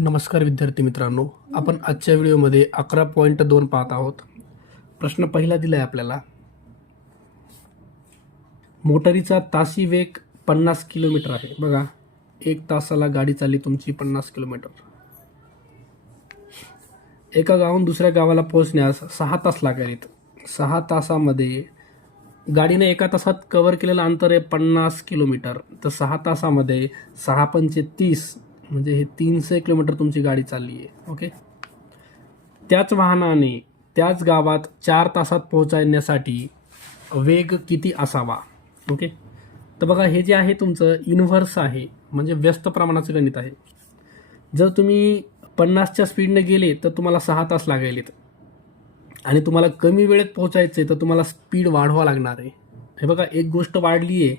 नमस्कार विद्यार्थी मित्रांनो, आपण आजच्या व्हिडिओमध्ये 11.2 पाहत आहोत. प्रश्न पहिला दिला आहे आपल्याला. मोटारीचा तासी वेग 50 किलोमीटर आहे. बघा, 1 तासाला गाडी चालली तुमची 50 किलोमीटर. एका गावाहून दुसऱ्या गावाला पोहोचण्यास 6 तास लागेल. 6 तासामध्ये गाडीने एका तासात कव्हर केलेलं अंतर आहे 50 किलोमीटर. तर 6 तासामध्ये 6 पंचे 30 म्हणजे हे 300 किलोमीटर तुमची गाडी चालली आहे. ओके, त्याच वाहनाने त्याच गावात 4 तासात पोहोचण्यासाठी वेग किती असावा? ओके, तर बघा, हे जे आहे तुमचं इन्व्हर्स आहे, म्हणजे व्यस्त प्रमाणाचं गणित आहे. जर तुम्ही 50च्या स्पीडने गेले तर तुम्हाला 6 तास लागेल, आणि तुम्हाला कमी वेळेत पोहोचायचं आहे तर तुम्हाला स्पीड वाढवावं लागणार आहे. हे बघा, एक गोष्ट वाढली आहे,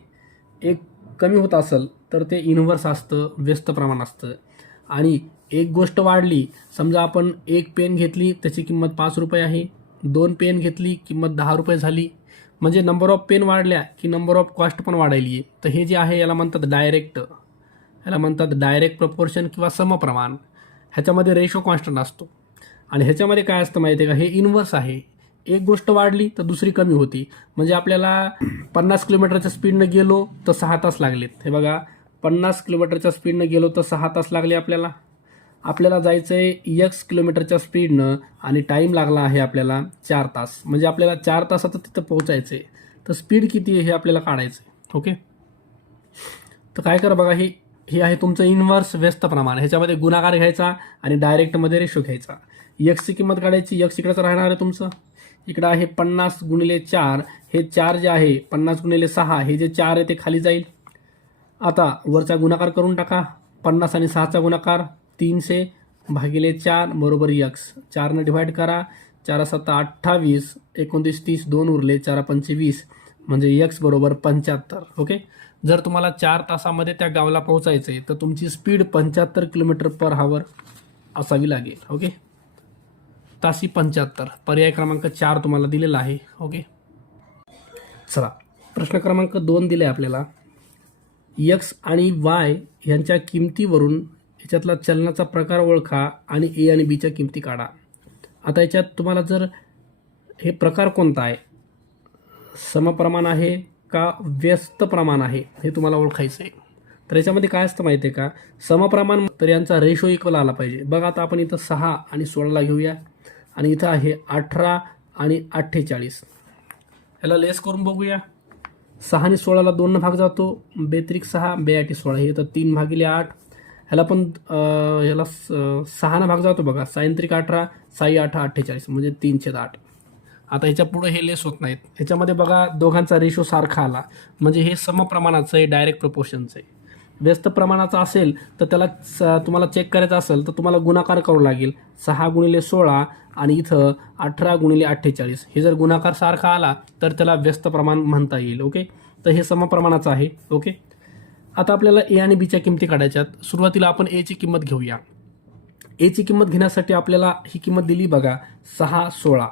एक कमी होत असेल तर ते इन्व्हर्स असतं, व्यस्त प्रमाण असतं. आणि एक गोष्ट वाढली, समजा आपण एक पेन घेतली, त्याची किंमत 5 रुपये आहे. 2 पेन घेतली, किंमत 10 रुपये झाली. म्हणजे नंबर ऑफ पेन वाढल्या की नंबर ऑफ कॉस्ट पण वाढली आहे. तर हे जे आहे याला म्हणतात डायरेक्ट प्रपोर्शन किंवा समप्रमाण. ह्याच्यामध्ये रेशो कॉन्स्टंट असतो. आणि ह्याच्यामध्ये काय असतं माहिती आहे का, हे इन्व्हर्स आहे. एक गोष्ट वाढली तर दुसरी कमी होती. म्हणजे आपल्याला 50 किलोमीटरच्या स्पीडनं गेलो तर 6 तास लागलेत. हे बघा, 50 किलोमीटरच्या स्पीडनं गेलो तर 6 तास लागले आपल्याला जायचं आहे x किलोमीटरच्या स्पीडनं, आणि टाईम लागला आहे आपल्याला 4 तास. म्हणजे आपल्याला 4 तासात तिथं पोहोचायचं आहे. तर स्पीड किती आहे हे आपल्याला काढायचं आहे. ओके, तर काय करा बघा, हे आहे तुमचं इन्व्हर्स व्यस्त प्रमाण. ह्याच्यामध्ये गुणाकार घ्यायचा आणि डायरेक्टमध्ये रेशो घ्यायचा. एक्सची किंमत काढायची, एक्स इकडंच राहणार आहे तुमचं. इकडं आहे 50 गुणिले 4. हे 4 जे आहे 50 गुणिले 6, हे जे 4 आहे ते खाली जाईल. आता वरचा गुणाकार करून टाका. 50 आणि 6चा गुणाकार 300 भागिले 4 बरोबर एक्स. 4ने डिवाईड करा. 4 7 28, 29 30, 2 उरले, 4 पंचे 20, म्हणजे एक्स बरोबर 75. ओके, जर तुम्हाला 4 तासामध्ये त्या गावाला पोहोचायचं आहे तर तुमची स्पीड 75 किलोमीटर पर आवर असावी लागेल. ओके, तासी 75. पर्याय क्रमांक 4 तुम्हाला दिलेला आहे. ओके, चला, प्रश्न क्रमांक 2 दिले आपल्याला. एक्स आणि वाय यांच्या किमतीवरून याच्यातला चलनाचा प्रकार ओळखा आणि ए आणि बीच्या किमती काढा. आता याच्यात तुम्हाला जर हे प्रकार कोणता आहे, समप्रमाण आहे का व्यस्त प्रमाण आहे, हे तुम्हाला ओळखायचं आहे. तर याच्यामध्ये काय असतं माहिती आहे का, समप्रमाण तर यांचा रेशो इक्वल आला पाहिजे. बघा, आता आपण इथं 6 आणि 16ला घेऊया, आणि इथं आहे 18 आणि 48. ह्याला लेस करून बघूया. 6 आणि 16ला 2 भाग जातो, 2 6, 2 16, हे तर 3 भागिले 8. ह्याला पण ह्याला 6 भाग जातो बघा, 6 18, 6 8 48, म्हणजे 3/8. आता ह्याच्या पुढे हे लेस होत नाहीत. ह्याच्यामध्ये बघा, दोघांचा रेशो सारखा आला, म्हणजे हे समप्रमाणाचं आहे, डायरेक्ट प्रपोर्शनचं आहे. व्यस्त प्रमाणाचं असेल तर त्याला तुम्हाला चेक करायचं असेल तर तुम्हाला गुणाकार करावं लागेल. 6 गुणिले 16 आणि इथं 18 गुणिले 48, हे जर गुणाकार सारखा आला तर त्याला व्यस्त प्रमाण म्हणता येईल. ओके, तर हे समप्रमाणाचं आहे. ओके, आता आपल्याला ए आणि बीच्या किमती काढायच्यात. सुरुवातीला आपण एची किंमत घेऊया. एची किंमत घेण्यासाठी आपल्याला ही किंमत दिली बघा, 6 16.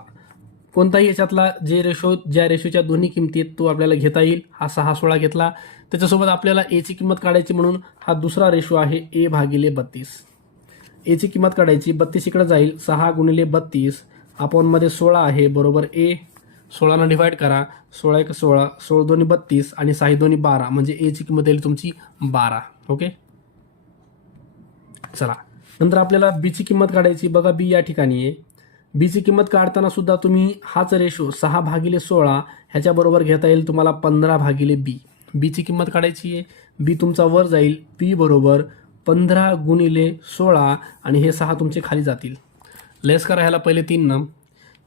कोणताही याच्यातला ज्या रेशोच्या दोन्ही किमती आहेत तो आपल्याला घेता येईल. हा 6 16 घेतला. त्याच्यासोबत आपल्याला एची किंमत काढायची, म्हणून हा दुसरा रेशो आहे ए भागिले 32. एची किंमत काढायची, 32 इकडे जाईल, 6 गुणिले 32 अपॉनमध्ये 16 आहे बरोबर ए. 16नं डिवाईड करा, 16 1 16, 16 2 32 आणि 6 2 12, म्हणजे एची किंमत येईल तुमची 12. ओके, चला, नंतर आपल्याला बीची किंमत काढायची. बघा, बी या ठिकाणी आहे. बीची किंमत काढताना सुद्धा तुम्ही हाच रेशो 6 भागिले 16 ह्याच्याबरोबर घेता येईल तुम्हाला 15 भागिले बी. बीची किंमत काढायची आहे. बी तुमचा वर जाईल, बी बरोबर 15 गुणिले 16, आणि हे 6 तुमचे खाली जातील. लेस करा ह्याला पहिले 3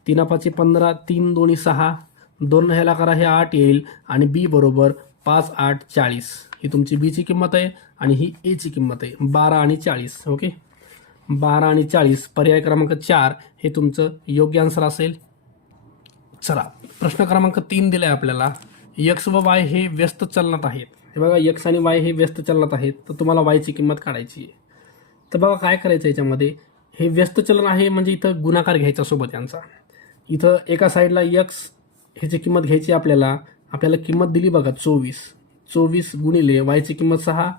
3 5 15, 3 2 6, 2 ह्याला करा, हे 8 येईल, आणि बी बरोबर 5 8 40. ही तुमची बीची किंमत आहे, आणि ही एची किंमत आहे 12 आणि 40. ओके, 12 आणि 40, पर्याय क्रमांक 4 हे तुमचं योग्य आन्सर असेल. चला, प्रश्न क्रमांक 3 दिला आहे आपल्याला. एक्स व वाय हे व्यस्त चलनात आहेत. हे बघा, एक्स आणि वाय हे व्यस्त चलनात आहेत, तर तुम्हाला वायची किंमत काढायची आहे. तर बघा, काय करायचं याच्यामध्ये, हे व्यस्त चलन आहे म्हणजे इथं गुणाकार घ्यायचा सोबत यांचा. इथं एका साईडला एक्स ह्याची किंमत घ्यायची आपल्याला किंमत दिली बघा 24. 24 गुणिले वायची किंमत 6.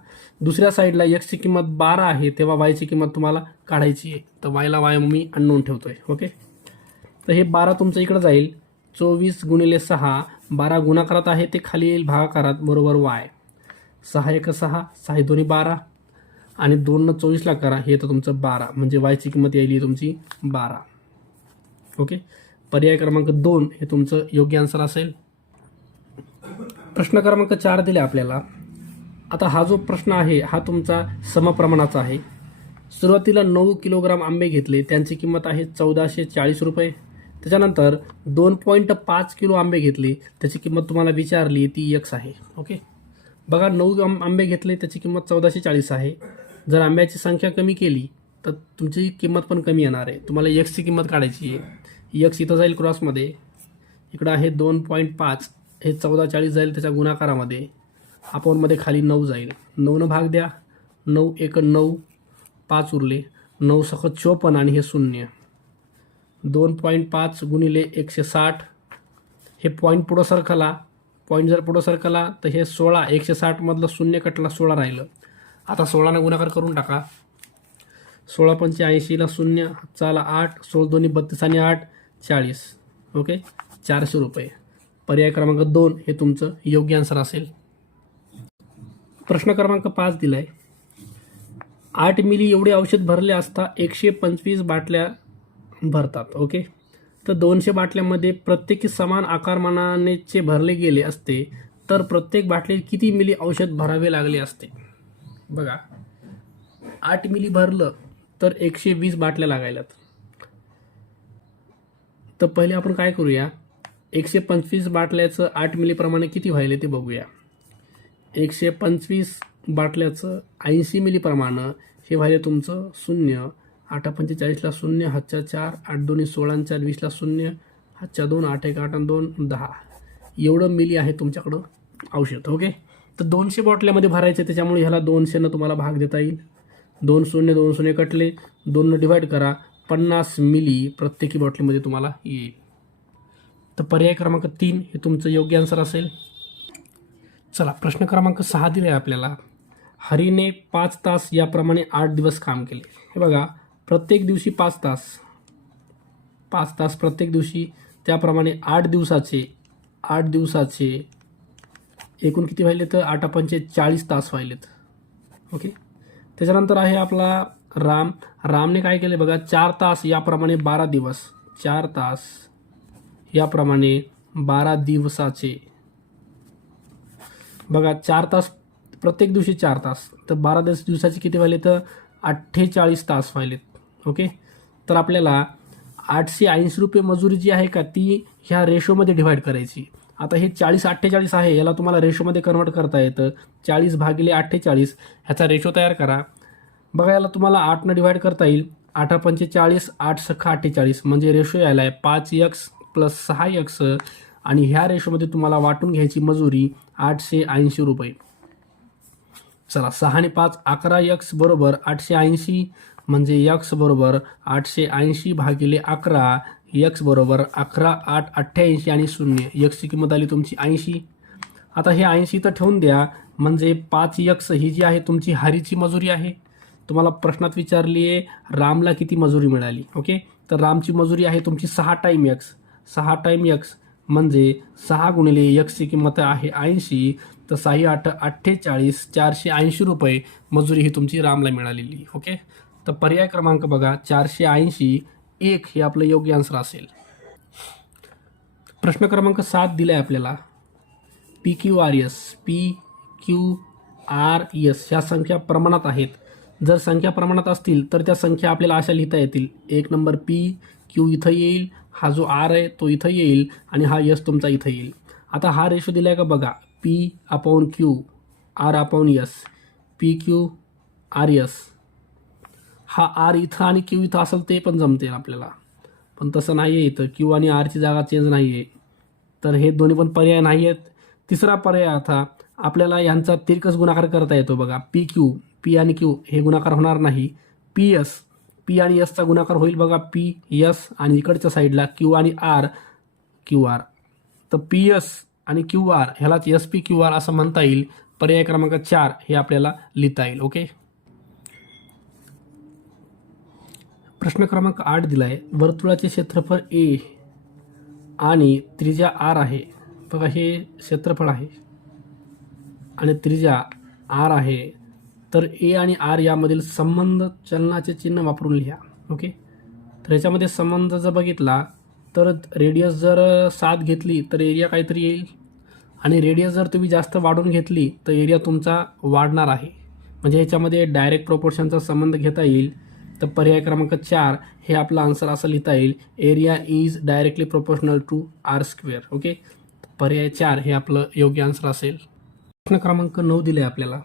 दुसऱ्या साईडला एक्सची किंमत 12 आहे, तेव्हा वायची किंमत तुम्हाला काढायची आहे. तर वायला वाय मी अननोन ठेवतोय. ओके, तर हे 12 तुमचं इकडं जाईल. 24 गुणिले 6, 12 गुणाकारात आहे ते खाली येईल भागाकारात, बरोबर वाय. 6 एक 6, 6 दोन्ही 12 आणि 2 न 24ला करा, हे तर तुमचं 12, म्हणजे वायची किंमत येईल तुमची 12. ओके, पर्याय क्रमांक 2 हे तुमचं योग्य आन्सर असेल. प्रश्न क्रमांक 4 दिले आपल्याला. आता हा जो प्रश्न आहे हा तुमचा समप्रमाणाचा आहे. सुरुवातीला 9 किलोग्राम आंबे घेतले, त्यांची किंमत आहे 1440 रुपये. त्याच्यानंतर 2.5 किलो आंबे घेतले, त्याची किंमत तुम्हाला विचारली ती एक्स आहे. ओके, बघा 9 आंबे घेतले, त्याची किंमत 1440 आहे. जर आंब्याची संख्या कमी केली तर तुमची किंमत पण कमी येणार आहे. तुम्हाला एक्सची किंमत काढायची आहे. एक्स इथं जाईल क्रॉसमध्ये, इकडं आहे 2.5, हे 1440 जाईल त्याच्या गुणाकारामध्ये, अपॉनमध्ये खाली 9 जाईल. 9 भाग द्या, 9 एक 9, 5 उरले, 9 सखत 54 आणि हे 0. 2.5 गुणिले 160, हे पॉईंट पुढं सरकला, पॉईंट जर पुढं सरकला तर हे 16, 160 मधलं 0 कटला, 16 राहिलं. आता 16 गुणाकार करून टाका. 16 पंचे 80ला 0, चाला 8, 16 दोन्ही 32 आणि 8 40. ओके, 400 रुपये. पर्याय क्रमांक 2 हे तुमचं योग्य आन्सर असेल. प्रश्न क्रमांक 5 दिलाय. 8 मिली एवढे औषध भरले असता 125 बाटल्या भरतात. ओके, तर 200 बाटल्यामध्ये प्रत्येकी समान आकारमानाचे भरले गेले असते तर प्रत्येक बाटलीत किती मिली औषध भरावे लागले असते. बघा, 8 मिली भरलं तर 120 बाटल्या लागायल्यात. तर पहिले आपण काय करूया, 125 बाटल्याचं 8 मिलीप्रमाणे किती व्हायले ते बघूया. 125 बाटल्याचं 80 मिलीप्रमाणे हे व्हायले तुमचं 0, 8 45ला 0, हातच्या 4, 8 दोन्ही 16 आणि 4 20ला 0, हातच्या 2, 8 1 8 आणि 2 10. एवढं मिली आहे तुमच्याकडं औषध. ओके, तर 200 बॉटल्यामध्ये भरायचे, त्याच्यामुळे ह्याला 200 तुम्हाला भाग देता येईल. 2 शून्य 2 शून्य कटले, 2 डिवाइड करा, 50 मिली प्रत्येकी बॉटलीमध्ये तुम्हाला येईल. तर पर्याय क्रमांक 3 हे तुमचं योग्य आन्सर असेल. चला, प्रश्न क्रमांक 6 दिला आहे आपल्याला. हरीने 5 तास याप्रमाणे 8 दिवस काम केले. हे बघा, प्रत्येक दिवशी 5 तास प्रत्येक दिवशी, त्याप्रमाणे 8 दिवसाचे एकूण किती व्हायले तर 8 पंचे 40 तास व्हायलेत. ओके, त्याच्यानंतर आहे आपला रामने काय केले बघा, 4 तास याप्रमाणे 12 दिवस, 4 तास याप्रमाणे 12 दिवसाचे. बघा, 4 तास प्रत्येक दिवशी 4 तास, तर 12 दिवसाचे किती व्हायले तर 48 तास व्हायलेत. ओके, तर आपल्याला 880 रुपये मजुरी जी आहे का ती ह्या रेशोमध्ये डिव्हाइड करायची. आता हे 40-48 आहे, याला तुम्हाला रेशोमध्ये कन्वर्ट करता येतं. 40 भागिले 48 ह्याचा रेशो तयार करा. बघा, याला तुम्हाला 8ने डिव्हाइड करता येईल. 8 पंचे 40, 8 सखा 48, म्हणजे रेशो यायला आहे 5x प्लस 6x, आणि ह्या रेशोमध्ये तुम्हाला वाटून घ्यायची मजुरी 880 रुपये. चला, 6 आणि 5 11x बरोबर 880, म्हणजे x बरोबर 880 भागिले 11, x बरोबर 11 8 88 आणि 0. एक्सची किंमत आली तुमची 80. आता हे 80 तर ठेवून द्या, म्हणजे 5x ही जी आहे तुमची हरीची मजुरी आहे. तुम्हाला प्रश्नात विचारली आहे रामला किती मजुरी मिळाली. ओके, तर रामची मजुरी आहे तुमची 6 टाइम x, म्हणजे 6 गुणिले एक्सची किंमत आहे 80, तर 6 8 48, 480 रुपये मजुरी ही तुमची रामला मिळालेली. ओके, तर पर्याय क्रमांक बघा 480 1 हे आपलं योग्य आन्सर असेल. प्रश्न क्रमांक 7 दिलाय आपल्याला. PQRS ह्या संख्या प्रमाणात आहेत. जर संख्या प्रमाणात असतील तर त्या संख्या आपल्याला अशा लिहिता येतील. 1 नंबर P, Q इथं येईल, हा जो R आहे तो इथं येईल, आणि हा S तुमचा इथं येईल. आता हा रेशो दिलाय का बघा, P/Q, R/S, PQRS. हा R इथं आणि Q इथं असेल ते पण जमते आपल्याला, पण तसं नाही आहे. इथं Q आणि R ची जागा चेंज नाही आहे, तर हे दोन्ही पण पर्याय नाही आहेत. तिसरा पर्याय, आता आपल्याला यांचा तिरकस गुणाकार करता येतो. बघा, P आणि Q हे गुणाकार होणार नाही. P आणि Sचा गुणाकार होईल बघा, PS, आणि इकडच्या साईडला Q आणि R, QR. तर PS आणि QR ह्यालाच SPQR असं म्हणता येईल. पर्याय क्रमांक 4 हे आपल्याला लिहिता येईल. ओके. प्रश्न क्रमांक 8 दिला आहे. वर्तुळाचे क्षेत्रफळ ए आणि त्रिज्या आर आहे. बघा हे क्षेत्रफळ आहे आणि त्रिज्या आर आहे. तर ए आणि आर यामधील संबंध चलनाचे चिन्ह वापरून लिहा. ओके. तर याच्यामध्ये संबंध जर बघितला तर रेडियस जर 7 घेतली तर एरिया काहीतरी येईल आणि रेडियस जर तुम्ही जास्त वाढवून घेतली तर एरिया तुमचा वाढणार आहे. म्हणजे ह्याच्यामध्ये डायरेक्ट प्रोपोर्शनचा संबंध घेता येईल. तर पर्याय क्रमांक 4 हे आपला आन्सर असं लिहिता येईल. Area is directly proportional to r square. Okay. पर्याय 4 हे आपलं योग्य आन्सर असेल. प्रश्न क्रमांक 9 दिले आपल्याला.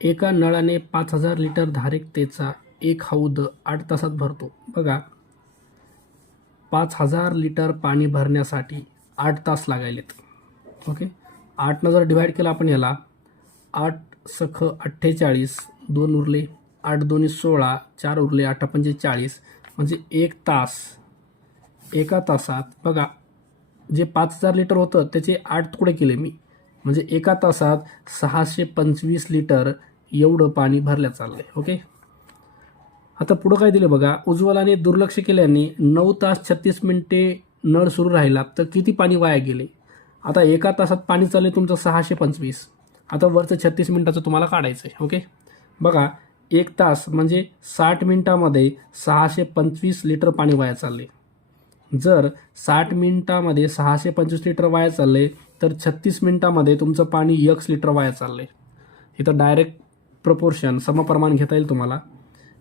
एका नळाने 5000 लिटर धारिकतेचा एक हौद 8 तासात भरतो. बघा 5000 लिटर पाणी भरण्यासाठी 8 तास लागायलेत. ओके. 8 जर डिवाइड केला आपण याला 8 सख 48, 2 उरले 8 दोन्ही 16, 4 उरले 8 पंचे 40, म्हणजे 1 तास. एका तासात बघा जे 5000 लिटर होतं त्याचे 8 तुकडे केले मी, म्हणजे एका तासात 625 लिटर एवढं पाणी भरल्या चाललंय. ओके. आता पुढं काय दिलं बघा. उज्ज्वलाने दुर्लक्ष केल्याने 9 तास 36 मिनिटे नळ सुरू राहिला तर किती पाणी वाया गेले. आता एका तासात पाणी चालले तुमचं 625. आता वरचं 36 मिनिटाचं तुम्हाला काढायचं आहे. ओके. बघा 1 तास म्हणजे 60 मिनिटामध्ये 625 लिटर पाणी वाया चालले. जर 60 मिनिटामध्ये 625 लिटर वाया चालले तर 36 मिनिटामध्ये तुमचं पाणी x लिटर वाया चालले. इथं डायरेक्ट प्रपोर्शन समप्रमाण घेता येईल तुम्हाला.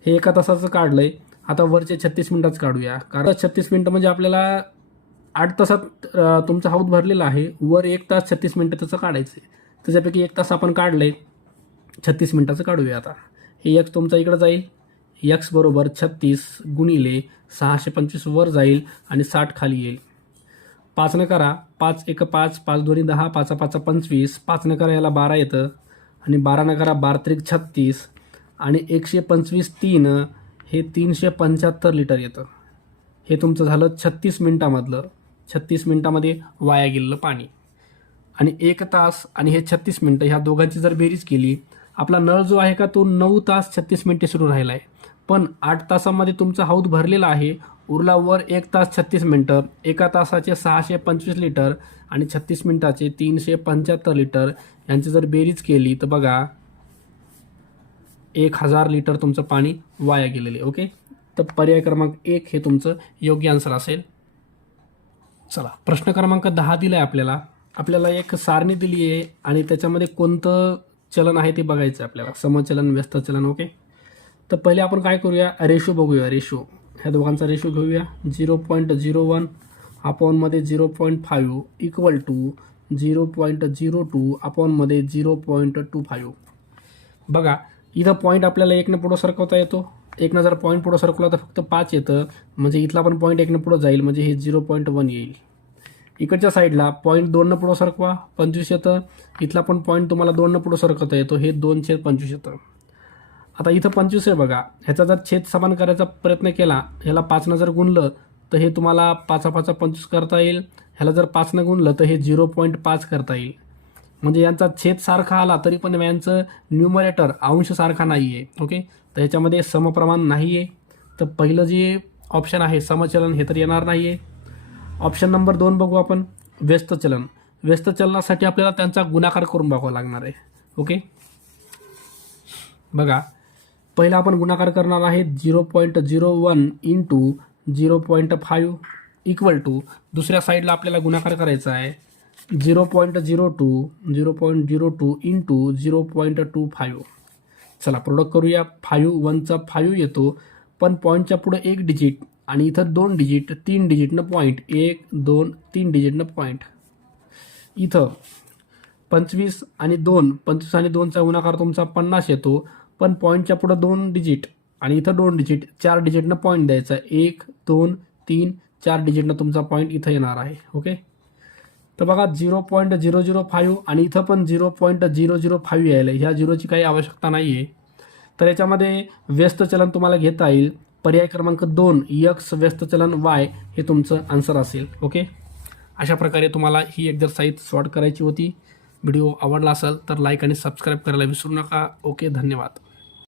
हे एका तासाचं काढलंय. आता वरचे 36 मिनिटाचं काढूया. कारण 36 मिनिटं म्हणजे आपल्याला 8 तासात तुमचा हौद भरलेला आहे. वर 1 तास 36 मिनिटं त्याचं काढायचं आहे. त्याच्यापैकी 1 तास आपण काढले, 36 मिनिटाचं काढूया. आता हे x तुमचा इकडं जाईल. x बरोबर 36 गुणिले 625 वर जाईल आणि 60 खाली येईल. 5 न करा 5 1 5, 5 2 10, 5 5 25, 5 न करा याला 12 येतं आणि 12 न करा 12 त्रिक 36 आणि 125 3 हे 375 लिटर येतं. हे तुमचं झालं 36 मिनिटामधलं. 36 मिनिटामध्ये वाया गेलेलं पाणी. आणि 1 तास आणि हे 36 मिनिटं ह्या दोघांची जर बेरीज केली, आपला नळ जो आहे का तो 9 तास 36 मिनिटे सुरू राहिला आहे. पण 8 तासामध्ये तुमचा हौद भरलेला आहे. उरला वर 1 तास 36 मिनिटं. एका तासाचे 625 लिटर आणि 36 मिनिटाचे 375 लिटर यांची जर बेरीज केली तर बघा 1000 लिटर तुमचं पाणी वाया गेलेले. ओके. तर पर्याय क्रमांक 1 हे तुमचं योग्य आन्सर असेल. चला प्रश्न क्रमांक 10 दिला आहे आपल्याला. आपल्याला एक सारणी दिली आहे आणि त्याच्यामध्ये कोणतं चलन आहे ते बघायचं आहे आपल्याला. समचलन, व्यस्त चलन. ओके. तर पहिले आपण काय करूया, रेशो बघूया. रेशो ह्या दोघांचा रेशो घेऊया. 0.01 अपॉनमध्ये 0.5 इक्वल टू 0.02 अपॉनमध्ये 0.25. बघा इथं पॉईंट आपल्याला 1 पुढं सरकवता येतो. 1 जर पॉईंट पुढं सरकवला तर फक्त 5 येतं, म्हणजे इथला पण पॉईंट 1 पुढं जाईल, म्हणजे हे 0.1 येईल. इकडच्या साईडला पॉईंट 2 पुढं सरकवा 25 येतं. इथला पण पॉईंट तुम्हाला 2 पुढं सरकवता येतो, हे 2/25 येतं. आता इथं 25 आहे बघा. ह्याचा जर छेद समान करायचा प्रयत्न केला, ह्याला 5 जर गुणलं तर हे तुम्हाला 5 5 25 करता येईल. ह्याला जर 5 गुणलं तर हे 0.5 करता येईल. म्हणजे यांचा छेद सारखा आला तरी पण यांचं न्यूमरेटर अंश सारखा नाही आहे. ओके. तर ह्याच्यामध्ये समप्रमाण नाही आहे. तर पहिलं जे ऑप्शन आहे समचलन हे तर येणार नाही आहे. ऑप्शन नंबर 2 बघू आपण, व्यस्त चलन. व्यस्त चलनासाठी आपल्याला त्यांचा गुणाकार करून बघावा लागणार आहे. ओके. बघा पहिला आपण गुणाकार करणार आहे 0.01 इंटू 0.5 इक्वल टू दुसऱ्या साईडला आपल्याला गुणाकार करायचा आहे 0.02 इंटू 0.25. चला प्रोडक्ट करूया. 5 1चा 5 येतो, पण पॉईंटच्या पुढे 1 डिजिट आणि इथं 2 डिजिट, 3 डिजिटनं पॉईंट, 1 2 3 डिजिटनं पॉईंट. इथं 25 आणि 2, 25 आणि 2चा गुणाकार तुमचा 50 येतो, पण पॉईंटच्या पुढं 2 डिजिट आणि इथं 2 डिजिट, 4 डिजिटनं पॉईंट द्यायचा. 1 2 3 4 डिजिटनं तुमचा पॉईंट इथं येणार आहे. ओके. तर बघा 0.005 आणि इथं पण 0.005 यायला. ह्या झिरोची काही आवश्यकता नाही आहे. तर याच्यामध्ये व्यस्त चलन तुम्हाला घेता येईल. पर्याय क्रमांक 2 x व्यस्त चलन y हे तुमचं आन्सर असेल. ओके. अशा प्रकारे तुम्हाला ही एक्झरसाइज सॉर्ट करायची होती. व्हिडिओ आवडला असेल तर लाईक आणि सबस्क्राईब करायला विसरू नका. ओके, धन्यवाद.